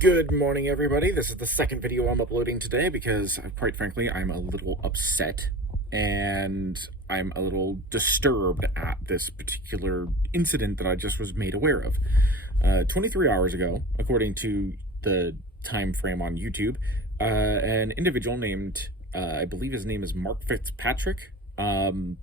Good morning, everybody. This is the second video I'm uploading today because, quite frankly, I'm a little upset and I'm a little disturbed at this particular incident that I just was made aware of. 23 hours ago, according to the time frame on YouTube, an individual named, I believe his name is Mark Fitzpatrick. The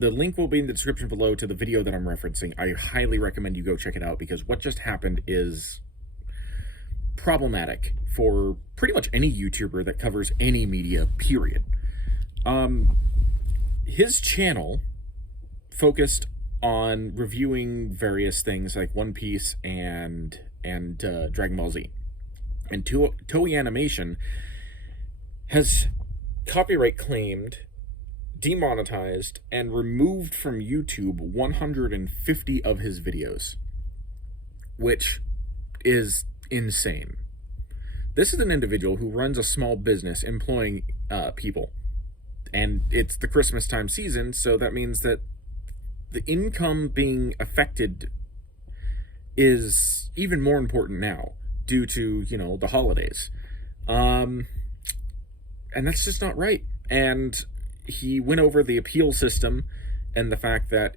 link will be in the description below to the video that I'm referencing. I highly recommend you go check it out because what just happened is problematic for pretty much any YouTuber that covers any media, period. His channel focused on reviewing various things like One Piece and Dragon Ball Z. And Toei Animation has copyright claimed, demonetized, and removed from YouTube 150 of his videos, which is insane. This is an individual who runs a small business employing people, and it's the Christmas time season, so that means that the income being affected is even more important now due to, the holidays. And that's just not right. And he went over the appeal system and the fact that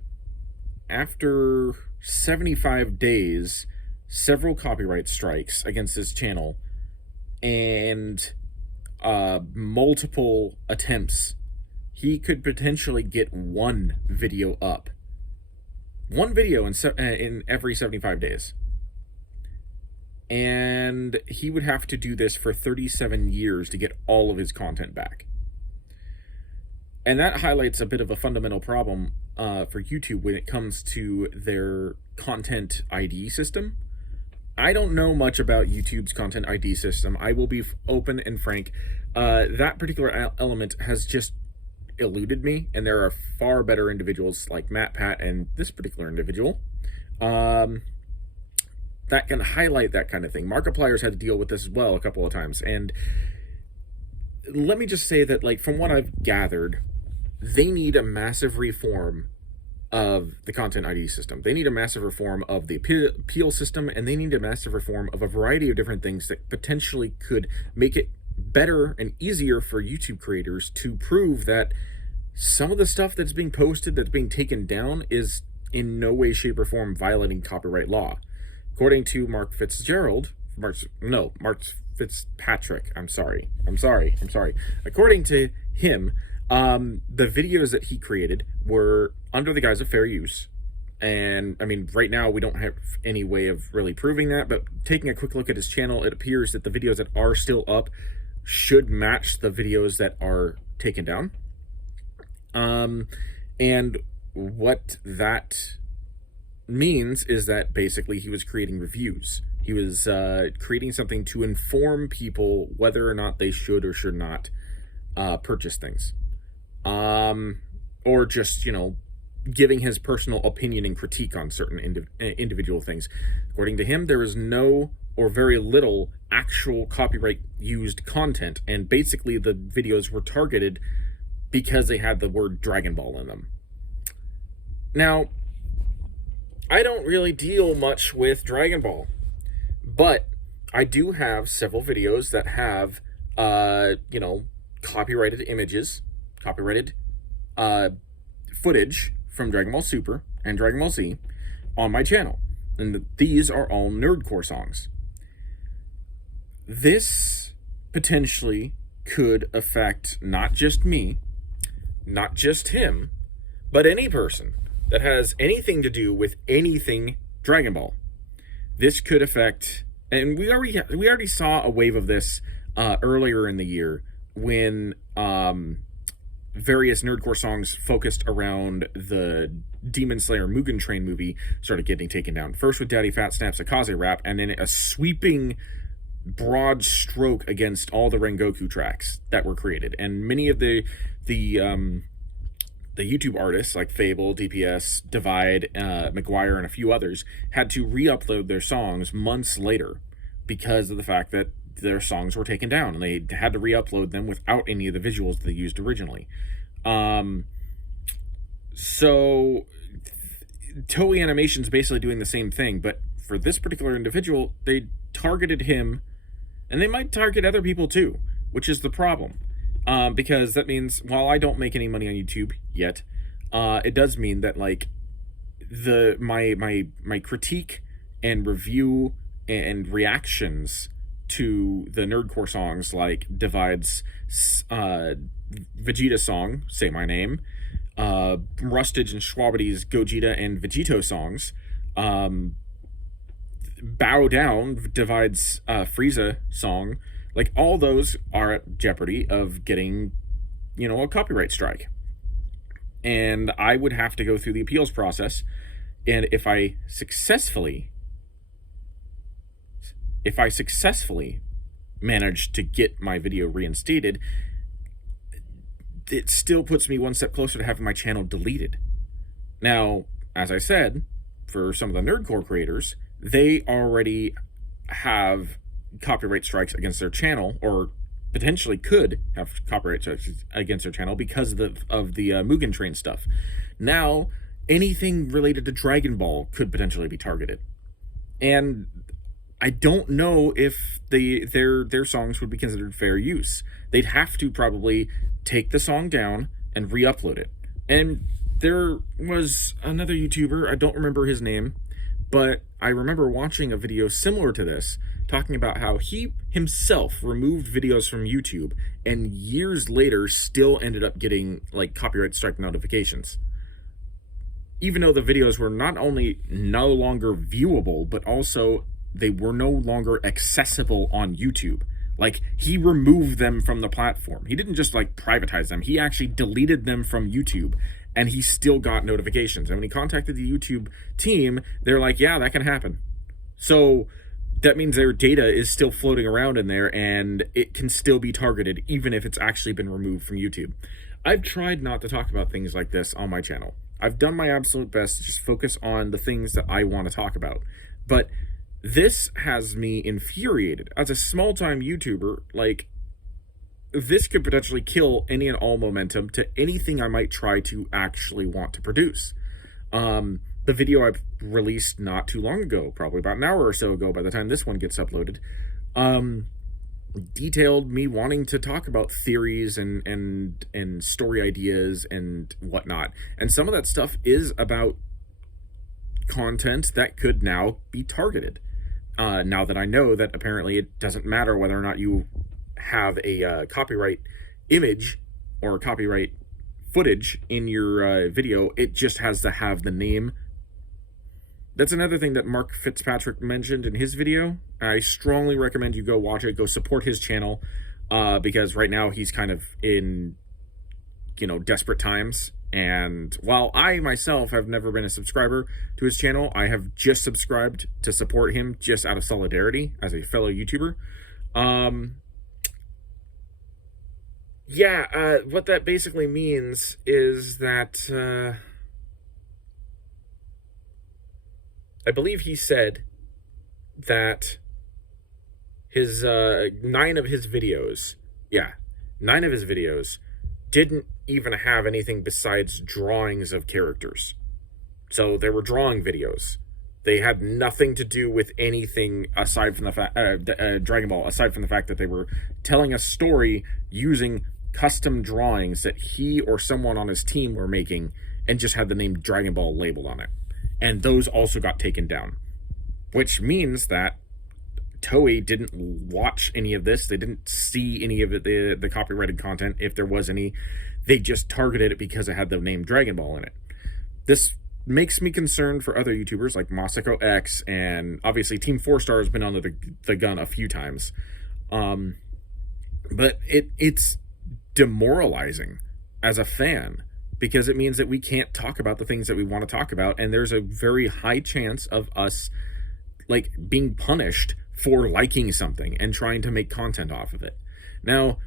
after 75 days, several copyright strikes against his channel and multiple attempts, he could potentially get one video up. One video in every 75 days. And he would have to do this for 37 years to get all of his content back. And that highlights a bit of a fundamental problem for YouTube when it comes to their content ID system. I don't know much about YouTube's content ID system. I will be open and frank. That particular element has just eluded me, and there are far better individuals like Matt, Pat, and this particular individual that can highlight that kind of thing. Markiplier's had to deal with this as well a couple of times, and let me just say that, from what I've gathered, they need a massive reform of the content ID system. They need a massive reform of the appeal system, and they need a massive reform of a variety of different things that potentially could make it better and easier for YouTube creators to prove that some of the stuff that's being posted, that's being taken down, is in no way, shape, or form violating copyright law. According to Mark Fitzpatrick. I'm sorry. According to him, the videos that he created were under the guise of fair use. And, right now we don't have any way of really proving that, but taking a quick look at his channel, it appears that the videos that are still up should match the videos that are taken down. And what that means is that basically he was creating reviews. He was creating something to inform people whether or not they should or should not purchase things. Or just, giving his personal opinion and critique on certain individual things. According to him, there is no or very little actual copyright used content, and basically the videos were targeted because they had the word Dragon Ball in them. Now, I don't really deal much with Dragon Ball, but I do have several videos that have, copyrighted images, copyrighted footage from Dragon Ball Super and Dragon Ball Z on my channel. And these are all nerdcore songs. This potentially could affect not just me, not just him, but any person that has anything to do with anything Dragon Ball. This could affect, and we already saw a wave of this earlier in the year when various nerdcore songs focused around the Demon Slayer Mugen Train movie started getting taken down. First with Daddy Fat Snap's Akaze rap, and then a sweeping broad stroke against all the Rengoku tracks that were created. And many of the YouTube artists like Fable, DPS, Divide, McGuire, and a few others had to re-upload their songs months later because of the fact that their songs were taken down, and they had to re-upload them without any of the visuals they used originally. So Toei Animation's basically doing the same thing, but for this particular individual, they targeted him, and they might target other people too, which is the problem. Because that means, while I don't make any money on YouTube yet, it does mean that, like, my critique and review and reactions to the nerdcore songs like Divide's Vegeta song, Say My Name, Rustage and Schwabity's Gogeta and Vegito songs, Bow Down, Divide's Frieza song, like, all those are at jeopardy of getting, a copyright strike. And I would have to go through the appeals process, and if I successfully manage to get my video reinstated, it still puts me one step closer to having my channel deleted. Now, as I said, for some of the nerdcore creators, they already have copyright strikes against their channel, or potentially could have copyright strikes against their channel because of the Mugen Train stuff. Now, anything related to Dragon Ball could potentially be targeted. And I don't know if their songs would be considered fair use. They'd have to probably take the song down and re-upload it. And there was another YouTuber, I don't remember his name, but I remember watching a video similar to this, talking about how he himself removed videos from YouTube and years later still ended up getting, like, copyright strike notifications. Even though the videos were not only no longer viewable, but also they were no longer accessible on YouTube. Like, he removed them from the platform. He didn't just, like, privatize them. He actually deleted them from YouTube, and he still got notifications. And when he contacted the YouTube team, they're like, yeah, that can happen. So that means their data is still floating around in there, and it can still be targeted, even if it's actually been removed from YouTube. I've tried not to talk about things like this on my channel. I've done my absolute best to just focus on the things that I want to talk about. But this has me infuriated. As a small-time YouTuber, like, this could potentially kill any and all momentum to anything I might try to actually want to produce. The video I released not too long ago, probably about an hour or so ago by the time this one gets uploaded, detailed me wanting to talk about theories and story ideas and whatnot. And some of that stuff is about content that could now be targeted. Now that I know that apparently it doesn't matter whether or not you have a copyright image or copyright footage in your video, it just has to have the name. That's another thing that Mark Fitzpatrick mentioned in his video. I strongly recommend you go watch it, go support his channel, because right now he's kind of in, desperate times. And while I myself have never been a subscriber to his channel, I have just subscribed to support him just out of solidarity as a fellow YouTuber. What that basically means is that I believe he said that his 9 of his videos didn't even have anything besides drawings of characters. So they were drawing videos. They had nothing to do with anything aside from the fact Dragon Ball, aside from the fact that they were telling a story using custom drawings that he or someone on his team were making, and just had the name Dragon Ball labeled on it. And those also got taken down, which means that Toei didn't watch any of this. They didn't see any of it, the copyrighted content, if there was any. They just targeted it because it had the name Dragon Ball in it. This makes me concerned for other YouTubers like Masako X, and obviously Team 4-Star has been on the gun a few times. But it's demoralizing as a fan, because it means that we can't talk about the things that we want to talk about, and there's a very high chance of us, like, being punished for liking something and trying to make content off of it. Now,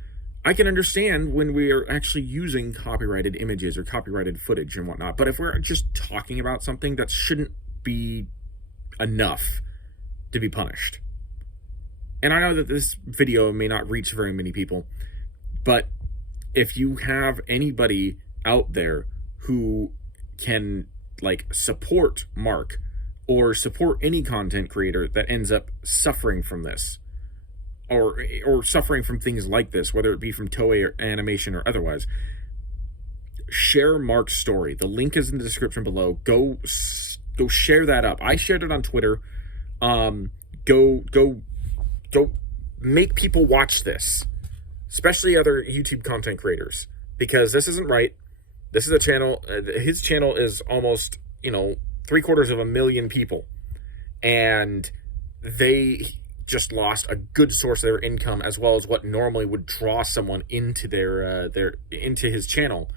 I can understand when we are actually using copyrighted images or copyrighted footage and whatnot, but if we're just talking about something, that shouldn't be enough to be punished. And I know that this video may not reach very many people, but if you have anybody out there who can, like, support Mark or support any content creator that ends up suffering from this, or suffering from things like this, whether it be from Toei or animation or otherwise. Share Mark's story. The link is in the description below. Go share that up. I shared it on Twitter. Go make people watch this, especially other YouTube content creators, because this isn't right. This is a channel. His channel is almost 750,000 people, and they just lost a good source of their income, as well as what normally would draw someone into into his channel,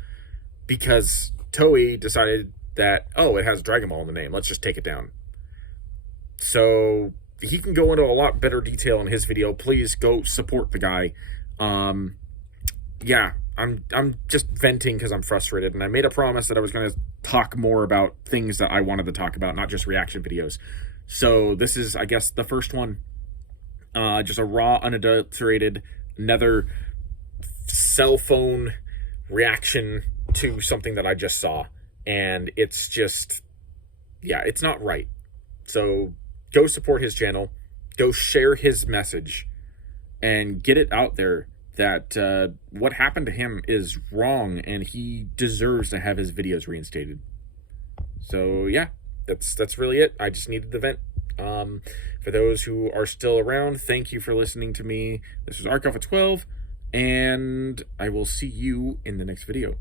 because Toei decided that, oh, it has Dragon Ball in the name, let's just take it down. So he can go into a lot better detail in his video. Please go support the guy. Yeah, I'm just venting because I'm frustrated, and I made a promise that I was going to talk more about things that I wanted to talk about, not just reaction videos. So this is, I guess, the first one. Just a raw, unadulterated, another cell phone reaction to something that I just saw. And it's just, yeah, it's not right. So go support his channel, go share his message, and get it out there that what happened to him is wrong, and he deserves to have his videos reinstated. So yeah, that's really it. I just needed the vent. For those who are still around, thank you for listening to me. This was ArcAlpha 12, and I will see you in the next video.